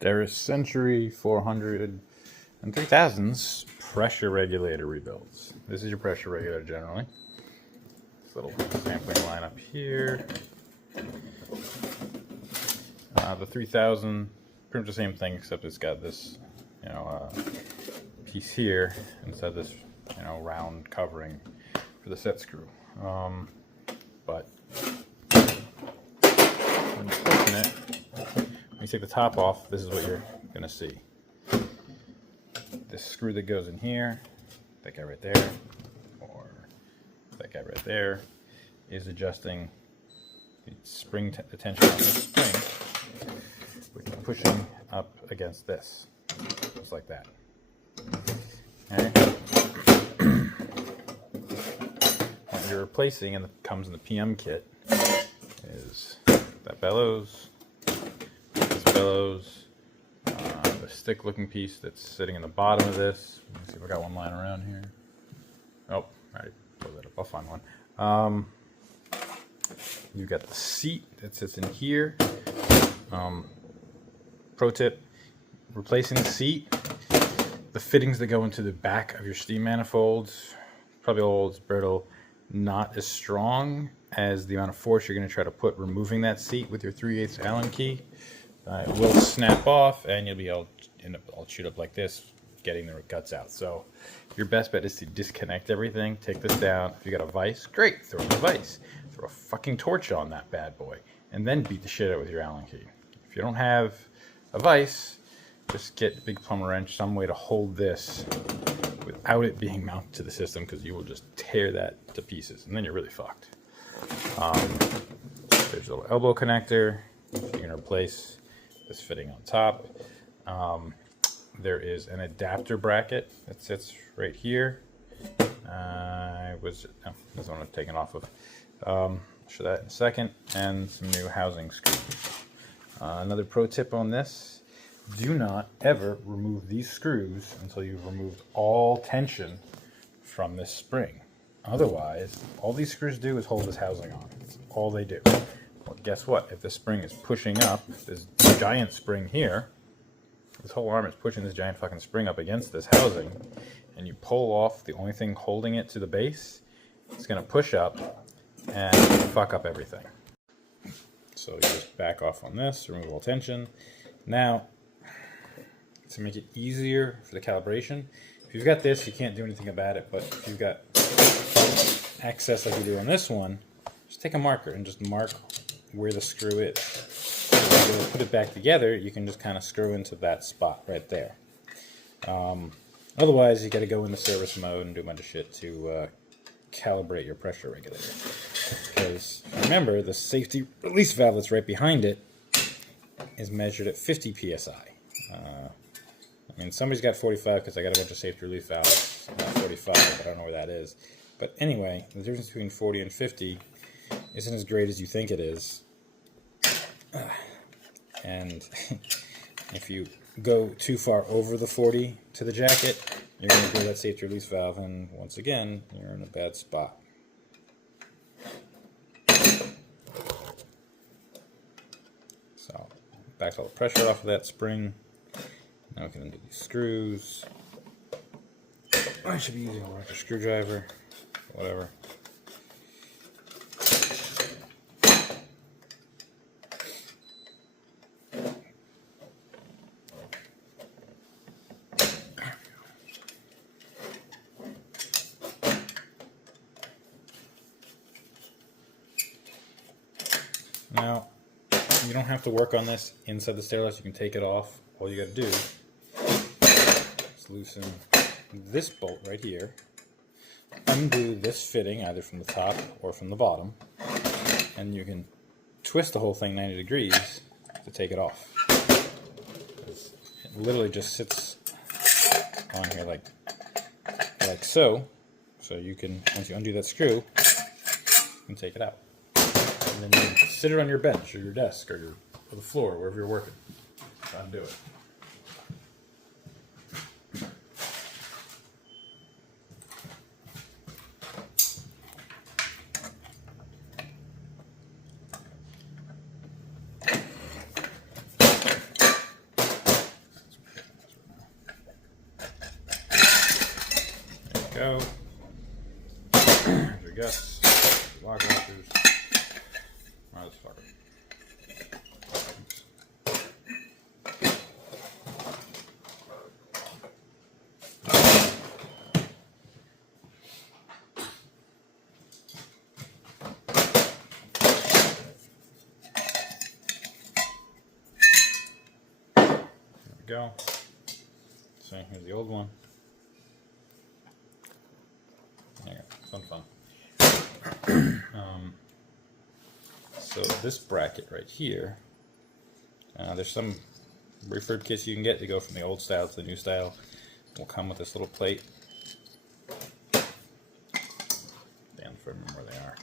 Steris Century 400 and 3000s pressure regulator rebuilds. This is your pressure regulator generally. This little sampling line up here. The 3000, pretty much the same thing except it's got this, piece here instead of this, round covering for the set screw. But when you open it, when you take the top off, this is what you're gonna see. This screw that goes in here, that guy right there, or that guy right there, is adjusting the spring the tension on this spring, which is pushing up against this, just like that. Okay. What you're replacing, and it comes in the PM kit, is that bellows, this bellows, the stick-looking piece that's sitting in the bottom of this. Let me see if I got one lying around here. Oh, alright, pull that up. I'll find one. You got the seat that sits in here. Pro tip: replacing the seat. The fittings that go into the back of your steam manifolds, probably old, brittle, not as strong as the amount of force you're going to try to put removing that seat with your 3/8 Allen key. It will snap off, and you'll be able to end up all chewed up like this, getting the guts out. So your best bet is to disconnect everything. Take this down. If you got a vise, great, throw in the vise. Throw a fucking torch on that bad boy, and then beat the shit out with your Allen key. If you don't have a vise, just get a big plumber wrench, some way to hold this without it being mounted to the system, because you will just tear that to pieces, and then you're really fucked. There's a little elbow connector. You're going to replace this fitting on top. There is an adapter bracket that sits right here. This one I'm taking off of. I'll show that in a second. And some new housing screws. Another pro tip on this: do not ever remove these screws until you've removed all tension from this spring. Otherwise, all these screws do is hold this housing on. That's all they do. Well, guess what? If this spring is pushing up, this giant spring here, this whole arm is pushing this giant fucking spring up against this housing, and you pull off the only thing holding it to the base, it's going to push up and fuck up everything. So you just back off on this, remove all tension. Now, to make it easier for the calibration, if you've got this, you can't do anything about it, but if you've got access like you do on this one, just take a marker and just mark where the screw is. So when you put it back together, you can just kind of screw into that spot right there. Otherwise, you got to go into service mode and do a bunch of shit to calibrate your pressure regulator. Because remember, the safety release valve that's right behind it is measured at 50 psi. I mean, somebody's got 45 because I got a bunch of safety release valves. Not 45, but I don't know where that is. But anyway, the difference between 40 and 50 isn't as great as you think it is. And if you go too far over the 40 to the jacket, you're going to blow that safety release valve, and once again, you're in a bad spot. So, back all the pressure off of that spring. Now we can undo these screws. I should be using a larger screwdriver, whatever. Now, you don't have to work on this inside the sterilizer. You can take it off. All you got to do is loosen this bolt right here, undo this fitting either from the top or from the bottom, and you can twist the whole thing 90 degrees to take it off. It literally just sits on here like so. So you can, once you undo that screw, you can take it out. And then you can sit it on your bench or your desk or the floor, wherever you're working. Undo it. go. There's your guts, lock washers. Alright, let's fuck it. Go. So here's the old one. There you go. Fun. So this bracket right here, there's some refurb kits you can get to go from the old style to the new style. Will come with this little plate. Damn, if I remember where they are.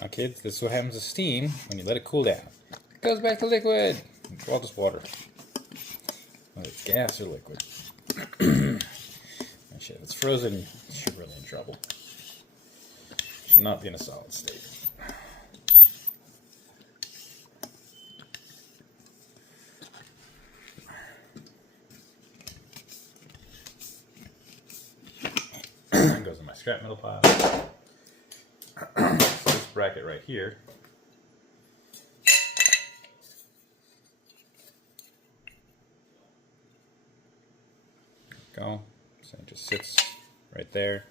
Now kids, this is what happens to steam when you let it cool down. It goes back to liquid. It's all just water. Whether it's gas or liquid. And shit, if it's frozen, you're really in trouble. It should not be in a solid state. It goes in my scrap metal pile. This bracket right here go. So it just sits right there.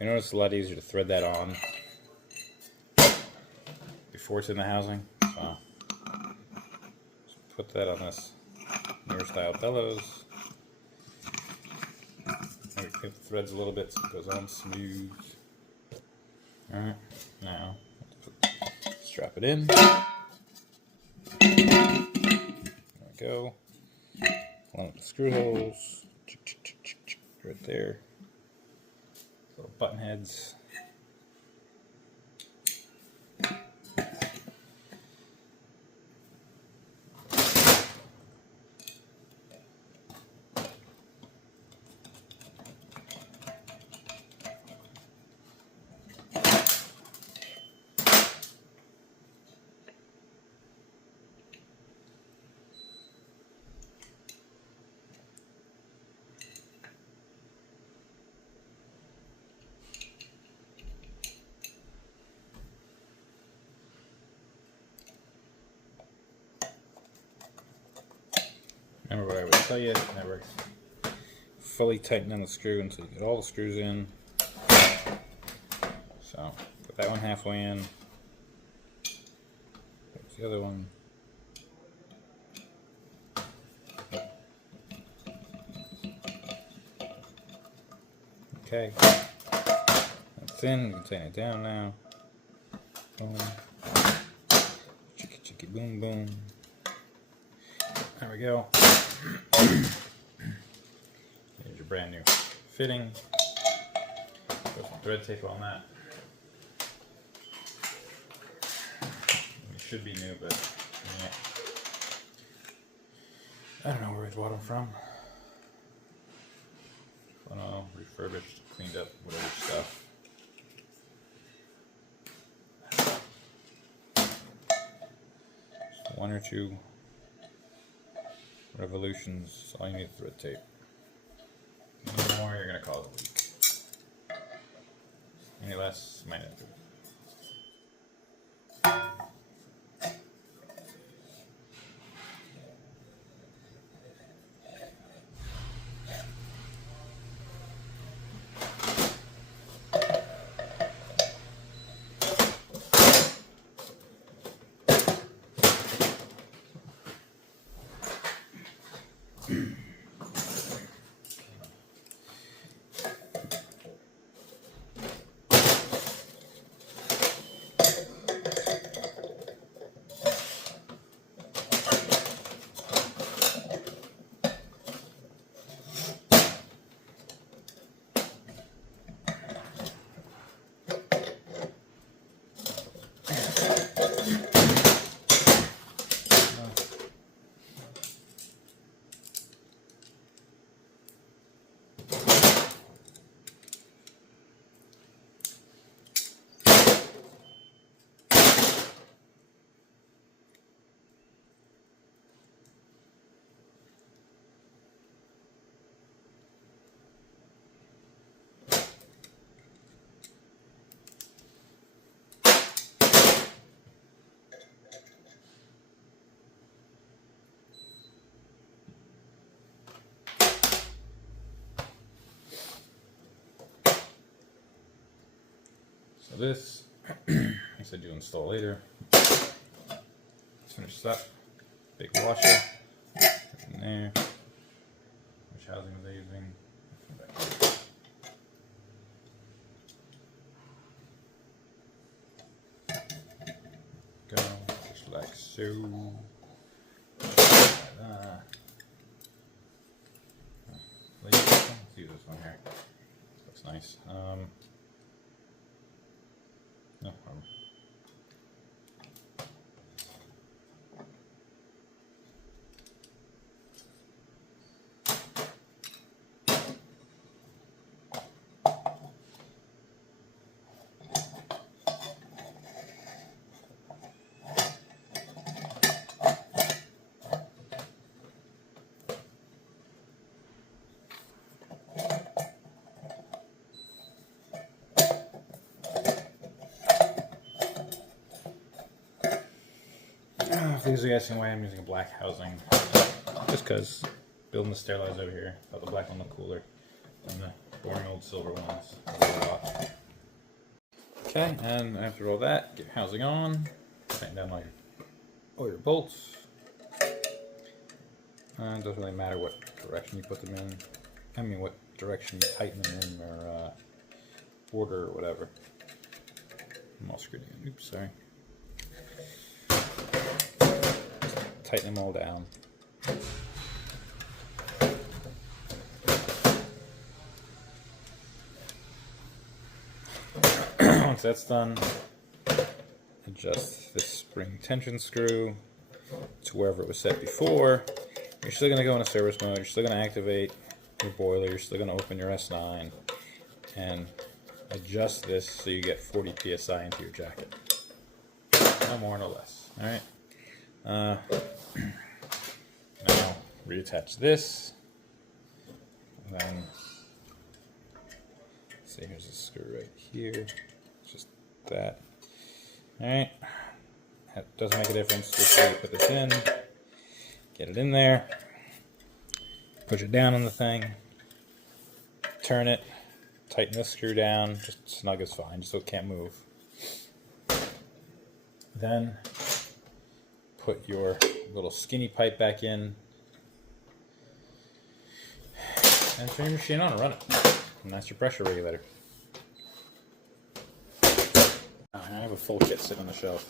You notice it's a lot easier to thread that on before it's in the housing. So just put that on this newer style bellows. Maybe clip the threads a little bit so it goes on smooth. Alright, now strap it in. There we go. One of the screw holes. Right there. Little button heads. Remember what I would tell you, never fully tighten down the screw until you get all the screws in. So, put that one halfway in. There's the other one. Okay. That's in, you can tighten it down now. Boom. Chicky chicky boom boom. There we go. Here's your brand new fitting. Put some thread tape on that. It should be new, but yeah. I don't know where I bought them from. I don't know, refurbished, cleaned up, whatever stuff. Just one or two revolutions, all you need is thread tape. Any more, you're going to cause a leak. Any less, might not do it. So this, I said you install later. Let's finish this up. Big washer. In there. Which housing was I using? Go, just like so. Let's use this one here. Looks nice. No problem. These are asking why I'm using a black housing. Just because building the sterilizer over here, thought the black one looked cooler than the boring old silver ones. Okay, and after all that, get your housing on, tighten down all your bolts. It doesn't really matter what direction you put them in. I mean, what direction you tighten them in, or order, or whatever. I'm all screwed in. Oops, sorry. Tighten them all down. Once that's done, adjust this spring tension screw to wherever it was set before. You're still going to go into service mode. You're still going to activate your boiler. You're still going to open your S9 and adjust this so you get 40 psi into your jacket. No more, no less. All right. Now reattach this, and then see, here's a screw right here, just that. Alright, that doesn't make a difference which way you put this in. Get it in there, push it down on the thing, turn it, tighten this screw down, just snug is fine, just so it can't move. Then put your little skinny pipe back in and turn your machine on and run it. And that's your pressure regulator. I have a full kit sitting on the shelf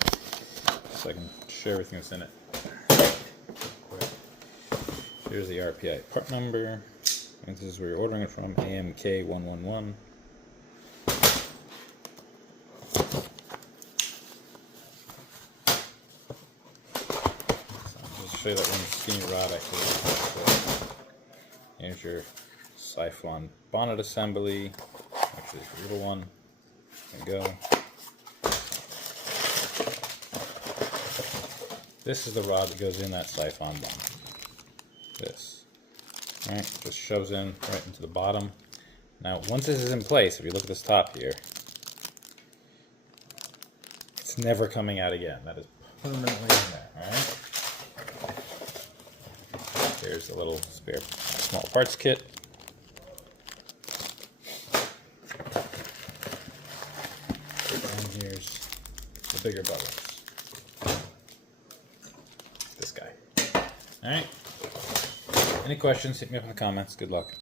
so I can show everything that's in it. Here's the RPI part number. And this is where you're ordering it from, AMK111. Show you that one skinny rod actually. Here's your siphon bonnet assembly. Actually, it's a little one. There you go. This is the rod that goes in that siphon bonnet. This. Alright, just shoves in right into the bottom. Now, once this is in place, if you look at this top here, it's never coming out again. That is permanently in there. Alright? Here's a little spare small parts kit. And here's the bigger bubbles. This guy. Alright. Any questions, hit me up in the comments. Good luck.